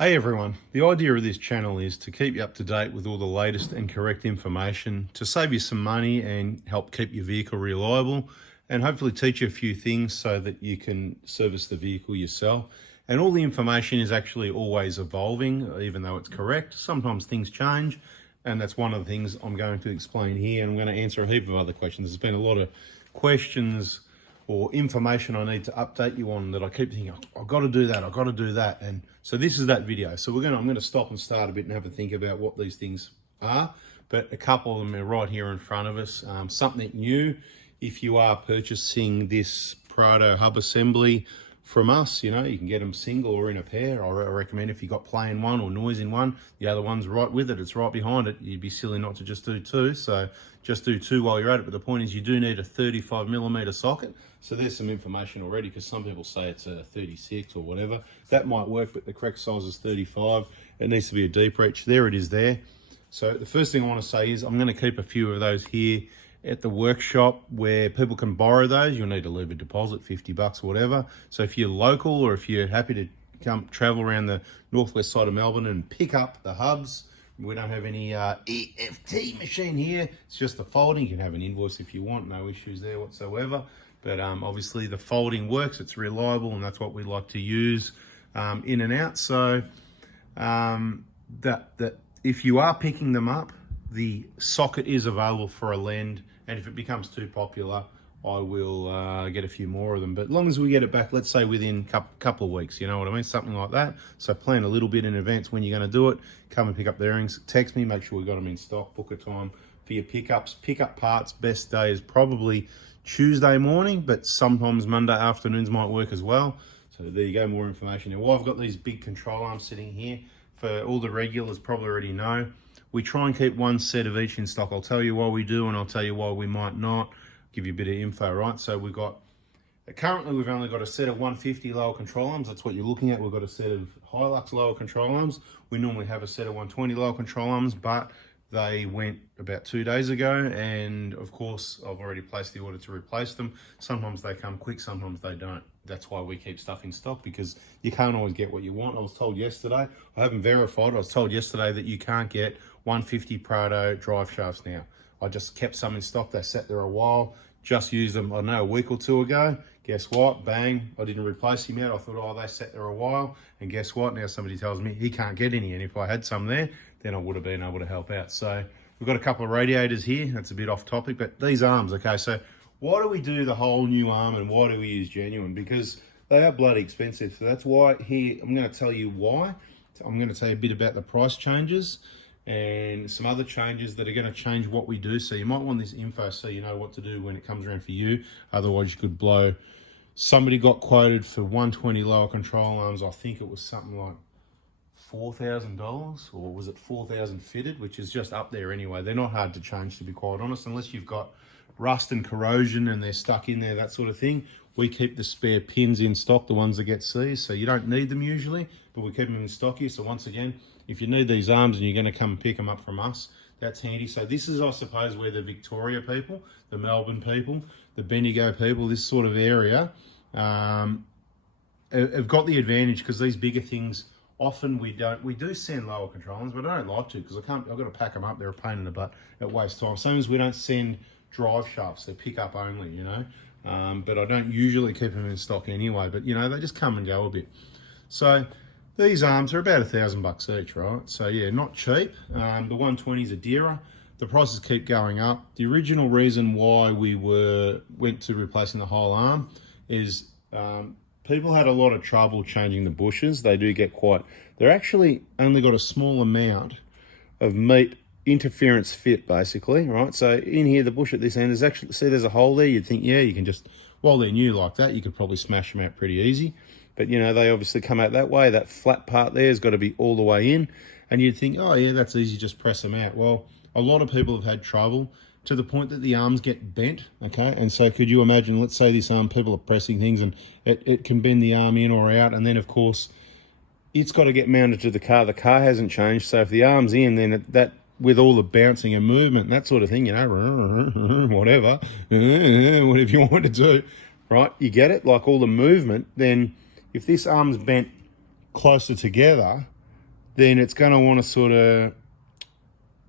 Hey everyone, the idea of this channel is to keep you up to date with all the latest and correct information to save you some money and help keep your vehicle reliable and hopefully teach you a few things so that you can service the vehicle yourself. And all the information is actually always evolving, even though it's correct. Sometimes things change, and that's one of the things I'm going to explain here, and I'm going to answer a heap of other questions. There's been a lot of questions or information I need to update you on that I keep thinking, I've got to do that, I've got to do that. And so this is that video. So I'm going to stop and start a bit and have a think about what these things are. But a couple of them are right here in front of us. Something new, if you are purchasing this Prado hub assembly from us, you can get them single or in a pair. I recommend if you got play in one or noise in one, the other one's right with it, it's right behind it. You'd be silly not to just do two. So just do two while you're at it. But the point is you do need a 35mm socket. So there's some information already, because some people say it's a 36 or whatever. That might work, but the correct size is 35. It needs to be a deep reach. There it is there. So the first thing I want to say is I'm going to keep a few of those here at the workshop where people can borrow those. You'll need to leave a deposit, 50 bucks or whatever. So if you're local or if you're happy to come travel around the northwest side of Melbourne and pick up the hubs, we don't have any EFT machine here. It's just the folding. You can have an invoice if you want, no issues there whatsoever. But obviously the folding works, it's reliable, and that's what we like to use in and out. So that if you are picking them up, the socket is available for a lend, and if it becomes too popular, I will get a few more of them. But as long as we get it back, let's say within a couple of weeks, you know what I mean? Something like that. So plan a little bit in advance when you're going to do it. Come and pick up the earrings. Text me, make sure we got them in stock. Book a time for your pickups. Pickup parts, best day is probably Tuesday morning, but sometimes Monday afternoons might work as well. So there you go, more information there. Well, I've got these big control arms sitting here. For all the regulars probably already know, we try and keep one set of each in stock. I'll tell you why we do, and I'll tell you why we might not. Give you a bit of info, right? So currently we've only got a set of 150 lower control arms. That's what you're looking at. We've got a set of Hilux lower control arms. We normally have a set of 120 lower control arms, but they went about 2 days ago, and of course I've already placed the order to replace them. Sometimes they come quick, sometimes they don't. That's why we keep stuff in stock, because you can't always get what you want. I was told yesterday, I haven't verified, I was told yesterday that you can't get 150 Prado drive shafts now. I just kept some in stock. They sat there a while, just used them, I don't know, a week or two ago. Guess what? Bang, I didn't replace him yet. I thought, oh, they sat there a while. And guess what? Now somebody tells me he can't get any. And if I had some there, then I would have been able to help out. So we've got a couple of radiators here. That's a bit off topic, but these arms, okay, so why do we do the whole new arm and why do we use genuine? Because they are bloody expensive. So that's why here, I'm going to tell you why. I'm going to tell you a bit about the price changes and some other changes that are going to change what we do. So you might want this info so you know what to do when it comes around for you. Otherwise you could blow. Somebody got quoted for 120 lower control arms. I think it was something like $4,000, or was it 4,000 fitted, which is just up there anyway. They're not hard to change, to be quite honest, unless you've got rust and corrosion and they're stuck in there, that sort of thing. We keep the spare pins in stock, the ones that get seized, so you don't need them usually, but we keep them in stock here. So once again, if you need these arms and you're going to come and pick them up from us, that's handy. So this is, I suppose, where the Victoria people, the Melbourne people, the Bendigo people, this sort of area, have got the advantage, because these bigger things, often we do send lower control arms, but I don't like to, because I've got to pack them up. They're a pain in the butt. It wastes time. Same as we don't send drive shafts. They're pick up only, but I don't usually keep them in stock anyway, but they just come and go a bit. So these arms are about $1,000 each, right? So yeah, not cheap. The 120s are dearer. The prices keep going up. The original reason why we went to replacing the whole arm is people had a lot of trouble changing the bushes. They do get they're actually only got a small amount of meat interference fit, basically, right? So in here, the bush at this end is actually, see there's a hole there. You'd think, yeah, you can just, while they're new like that, you could probably smash them out pretty easy. But they obviously come out that way. That flat part there has got to be all the way in. And you'd think, oh yeah, that's easy, just press them out. Well, a lot of people have had trouble to the point that the arms get bent, okay? And so could you imagine, let's say this arm, people are pressing things and it can bend the arm in or out, and then of course, it's got to get mounted to the car. The car hasn't changed, so if the arm's in, then that with all the bouncing and movement and that sort of thing, whatever you want to do, right? You get it? Like all the movement, then if this arm's bent closer together, then it's going to want to sort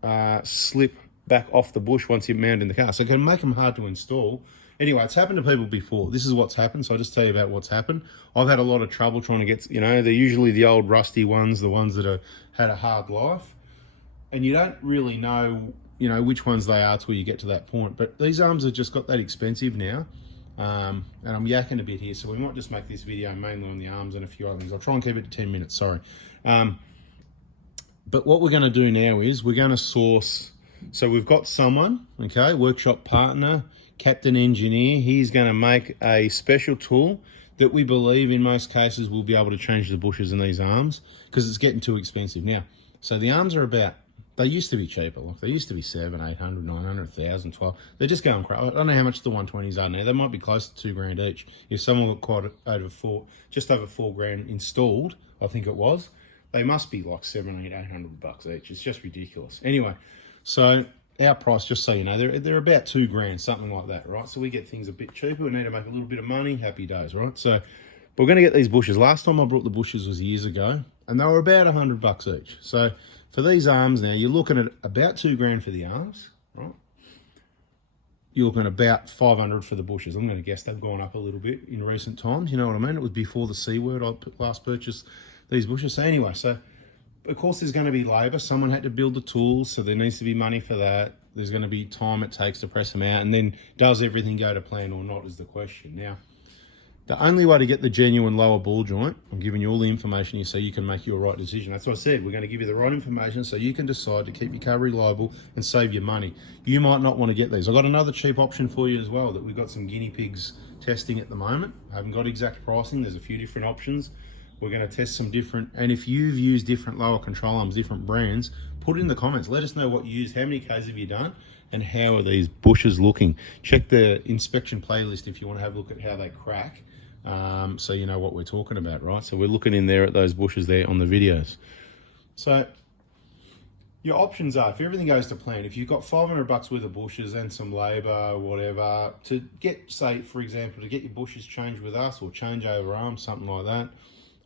of slip back off the bush once you mount in the car. So it can make them hard to install. Anyway, it's happened to people before. This is what's happened, so I'll just tell you about what's happened. I've had a lot of trouble trying to get, they're usually the old rusty ones, the ones that have had a hard life. And you don't really know, which ones they are till you get to that point. But these arms have just got that expensive now. And I'm yakking a bit here, so we might just make this video mainly on the arms and a few other things. I'll try and keep it to 10 minutes, sorry. But what we're going to do now is we're going to source. So we've got someone, okay, workshop partner, captain engineer. He's going to make a special tool that we believe in most cases will be able to change the bushes in these arms because it's getting too expensive. Now, so the arms are about, they used to be cheaper. Like they used to be 700, 800, 900, 1,000, 12. They're just going crazy. I don't know how much the 120s are now. They might be close to $2,000 each. If someone got quite just over $4,000 installed, I think it was, they must be like $700, $800 each. It's just ridiculous. Anyway, so our price, just so you know, they're about $2,000, something like that, right? So we get things a bit cheaper. We need to make a little bit of money. Happy days, right? So we're going to get these bushes. Last time I brought the bushes was years ago, and they were about $100 each. So for these arms now, you're looking at about $2,000 for the arms, right? You're looking at about 500 for the bushes. I'm going to guess they've gone up a little bit in recent times. You know what I mean? It was before the C word I last purchased these bushes. So anyway, so of course there's going to be labour. Someone had to build the tools, so there needs to be money for that. There's going to be time it takes to press them out, and then does everything go to plan or not is the question. Now, the only way to get the genuine lower ball joint, I'm giving you all the information here so you can make your right decision. That's what I said. We're going to give you the right information so you can decide to keep your car reliable and save your money. You might not want to get these. I've got another cheap option for you as well that we've got some guinea pigs testing at the moment. I haven't got exact pricing. There's a few different options. We're going to test some different, and if you've used different lower control arms, different brands, put it in the comments. Let us know what you used, how many Ks have you done, and how are these bushes looking. Check the inspection playlist if you want to have a look at how they crack, so you know what we're talking about, right? So we're looking in there at those bushes there on the videos. So your options are, if everything goes to plan, if you've got $500 worth of bushes and some labour, whatever, to get, say, for example, to get your bushes changed with us or change over arms, something like that,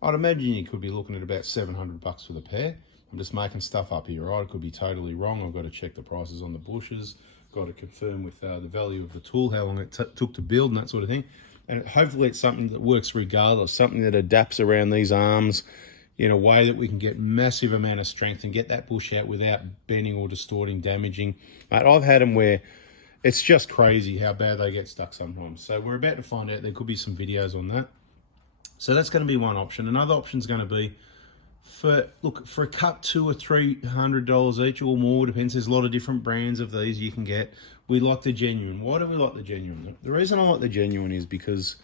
I'd imagine you could be looking at about $700 for the pair. I'm just making stuff up here, right? It could be totally wrong. I've got to check the prices on the bushes, got to confirm with the value of the tool, how long it took to build and that sort of thing. And hopefully it's something that works regardless, something that adapts around these arms in a way that we can get massive amount of strength and get that bush out without bending or distorting, damaging. Mate, I've had them where it's just crazy how bad they get stuck sometimes. So we're about to find out. There could be some videos on that. So that's going to be one option. Another option is going to be for a cut $200 or $300 each or more, depends. There's a lot of different brands of these you can get. We like the genuine. Why do we like the genuine? The reason I like the genuine is because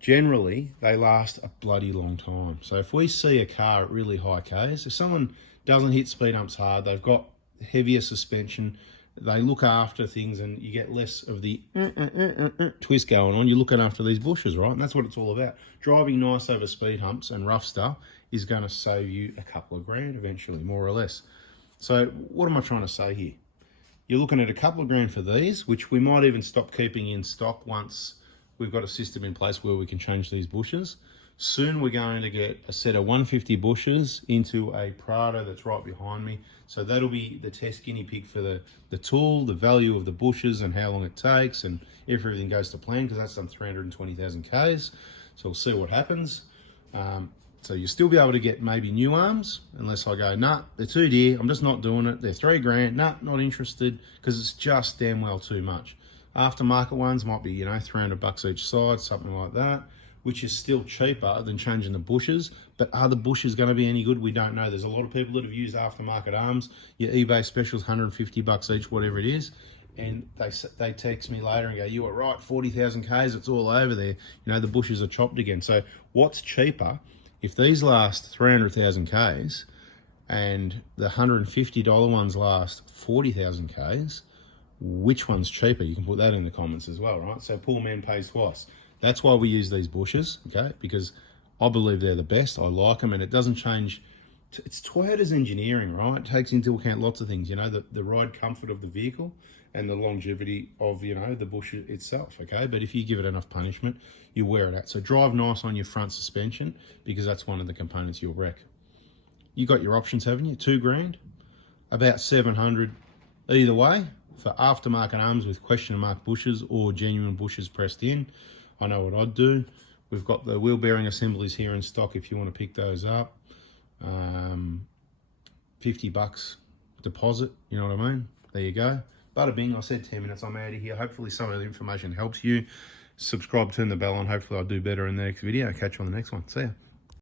generally they last a bloody long time. So if we see a car at really high Ks, if someone doesn't hit speed humps hard, they've got heavier suspension, they look after things, and you get less of the twist going on. You're looking after these bushes, right? And that's what it's all about. Driving nice over speed humps and rough stuff is going to save you a couple of grand eventually, more or less. So what am I trying to say here? You're looking at a couple of grand for these, which we might even stop keeping in stock once we've got a system in place where we can change these bushes. Soon we're going to get a set of 150 bushes into a Prado that's right behind me. So that'll be the test guinea pig for the tool, the value of the bushes and how long it takes, and if everything goes to plan, because that's done 320,000 Ks. So we'll see what happens. So you'll still be able to get maybe new arms, unless I go, nah, they're too dear, I'm just not doing it. They're $3,000, nah, not interested, because it's just damn well too much. Aftermarket ones might be, $300 each side, something like that, which is still cheaper than changing the bushes. But are the bushes going to be any good? We don't know. There's a lot of people that have used aftermarket arms. Your eBay specials, $150 each, whatever it is. And they text me later and go, you were right, 40,000 Ks, it's all over there. The bushes are chopped again. So what's cheaper? If these last 300,000 Ks and the $150 ones last 40,000 Ks, which one's cheaper? You can put that in the comments as well, right? So poor man pays twice. That's why we use these bushes, okay? Because I believe they're the best. I like them, and it doesn't change. It's Toyota's engineering, right? It takes into account lots of things, the ride comfort of the vehicle and the longevity of, the bush itself, okay? But if you give it enough punishment, you wear it out. So drive nice on your front suspension, because that's one of the components you'll wreck. you got your options, haven't you? 2 grand, about 700 either way for aftermarket arms with question mark bushes or genuine bushes pressed in. I know what I'd do. We've got the wheel bearing assemblies here in stock if you want to pick those up. $50 deposit, you know what I mean? There you go. Bada bing, I said 10 minutes, I'm out of here. Hopefully some of the information helps you. Subscribe, turn the bell on. Hopefully I'll do better in the next video. Catch you on the next one. See ya.